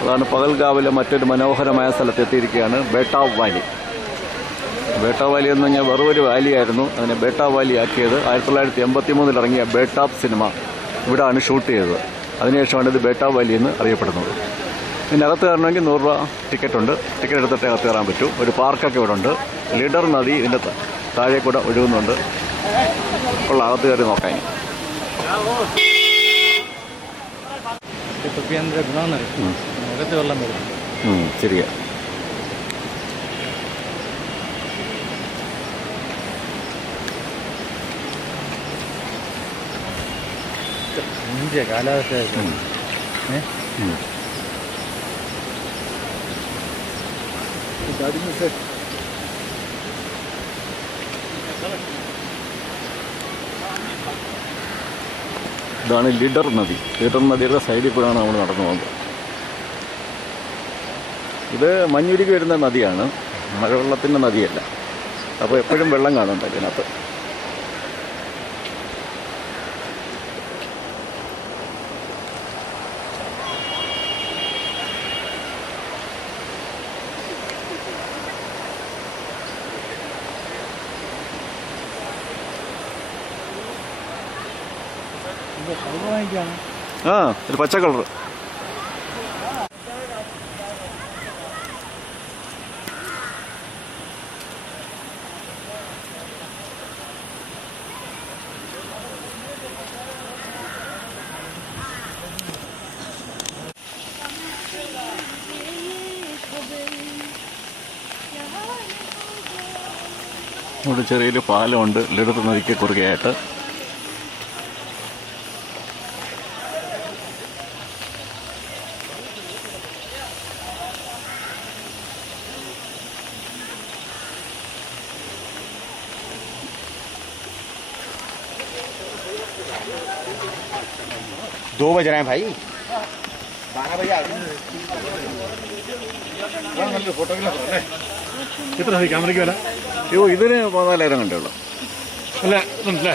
അതാണ് പകൽഗാവിലെ മറ്റൊരു മനോഹരമായ സ്ഥലത്തെത്തിയിരിക്കുകയാണ് ബേട്ടാവ് വാലി ബേട്ടാവ് വാലി എന്ന് പറഞ്ഞാൽ വെറുമൊരു വാലിയായിരുന്നു. അതിനെ ബേട്ടാവ് വാലി ആക്കിയത് ആയിരത്തി തൊള്ളായിരത്തി എൺപത്തി മൂന്നിൽ ഇറങ്ങിയ ബേട്ടാപ് സിനിമ ഇവിടെയാണ് ഷൂട്ട് ചെയ്തത്. അതിനുശേഷമാണ് ഇത് ബേട്ടാവ് വാലി എന്ന് അറിയപ്പെടുന്നത്. ഇതിന്റെ അകത്ത് കയറണമെങ്കിൽ നൂറ് രൂപ ടിക്കറ്റ് ഉണ്ട് ടിക്കറ്റ് എടുത്തിട്ടേ അകത്ത് കയറാൻ പറ്റൂ. ഒരു പാർക്കൊക്കെ ഇവിടെ ഉണ്ട് ലീഡർ നദി ഇതിന്റെ താഴെ കൂടെ ഒഴുകുന്നുണ്ട്. ഉള്ള അകത്ത് കയറി നോക്കാൻ തൊപ്പി ಅಂದ್ರೆ ಗುಣ മുഖത്ത് വെള്ളം വരും ഉം, ശരിയാ ഇന്ത്യ കാലാവസ്ഥ ഏ ഇതാണ് ലിഡർ നദി. ലിഡർ നദിയുടെ സൈഡിൽ കൂടെയാണ് നമ്മൾ നടന്നു പോകുന്നത്. ഇത് മഞ്ഞുരുകി വരുന്ന നദിയാണ്. മഴവെള്ളത്തിന്റെ നദിയല്ല. അപ്പോൾ എപ്പോഴും വെള്ളം കാണുന്നുണ്ട് ഇതിനകത്ത് ആ ഒരു പച്ച കളർ ചെറിയൊരു പാലമുണ്ട്. ലളിത നദിക്ക് കുറുകയായിട്ട്. दो बज रहे हैं भाई बारह बजे आ എത്ര ക്യാമറയ്ക്ക് വില അയ്യോ ഇതിന് പതിനാലായിരം കണ്ടേ ഉള്ളൂ അല്ല ഇതുണ്ടല്ലേ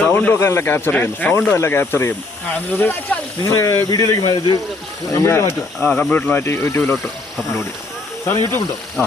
സൗണ്ടും ഒക്കെ നല്ല ക്യാപ്ചർ ചെയ്യും സൗണ്ടും നല്ല ക്യാപ്ചർ ചെയ്യും ആ എന്നിട്ട് നിങ്ങൾ വീഡിയോയിലേക്ക് മാ- ഇത് കമ്പ്യൂട്ടർ മാറ്റുമോ ആ കമ്പ്യൂട്ടർ മാറ്റി യൂട്യൂബിലോട്ട് അപ്ലോഡ് ചെയ്യും സാറിന് യൂട്യൂബ് ഉണ്ടോ ആ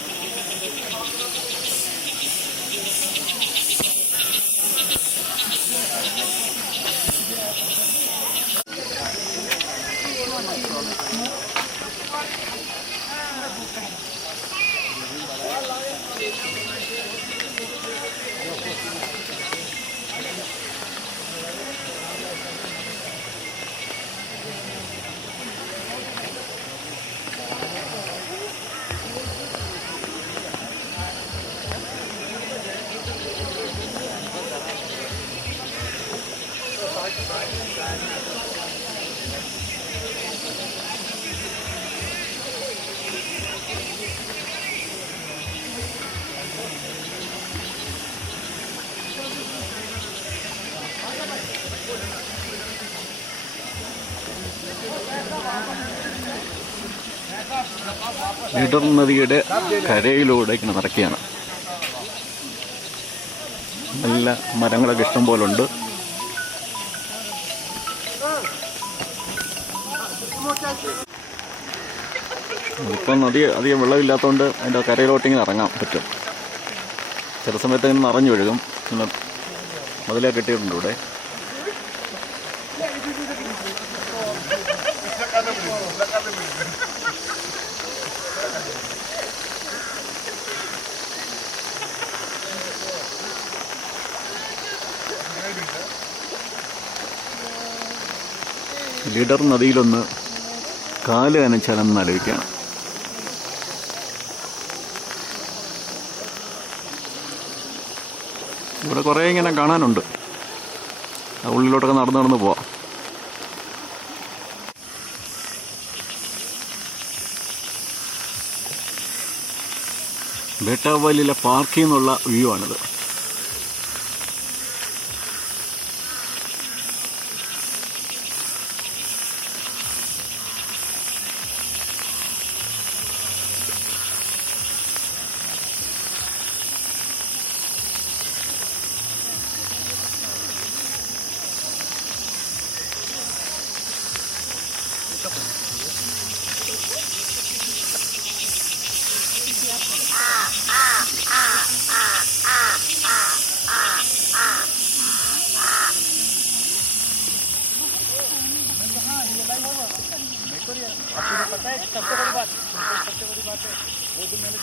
ലിഡർ നദിയുടെ കരയിലൂടെ ഇങ്ങനെ നടക്കുകയാണ്. നല്ല മരങ്ങളൊക്കെ ഇഷ്ടം പോലെ ഉണ്ട് ഇപ്പം നദി അധികം വെള്ളമില്ലാത്തതുകൊണ്ട് അതിന്റെ കരയിലോട്ട് ഇങ്ങനെ ഇറങ്ങാൻ പറ്റും. ചില സമയത്ത് ഇങ്ങനെ നിറഞ്ഞു ഒഴുകും പിന്നെ മുതലേ കെട്ടിയിട്ടുണ്ട് ഇവിടെ. ലിഡർ നദിയിലൊന്ന് കാൽ നനച്ചാലെന്ന് ആലോചിക്കുകയാണ് ഇവിടെ കുറേ ഇങ്ങനെ കാണാനുണ്ട്. ഉള്ളിലോട്ടൊക്കെ നടന്ന് നടന്ന് പോവാം. ബേട്ടാവാലിയിലെ പാർക്കിൽ നിന്നുള്ള വ്യൂ ആണിത് पता है सबसे बड़ी बात सबसे बड़ी बात है। वो जो मैंने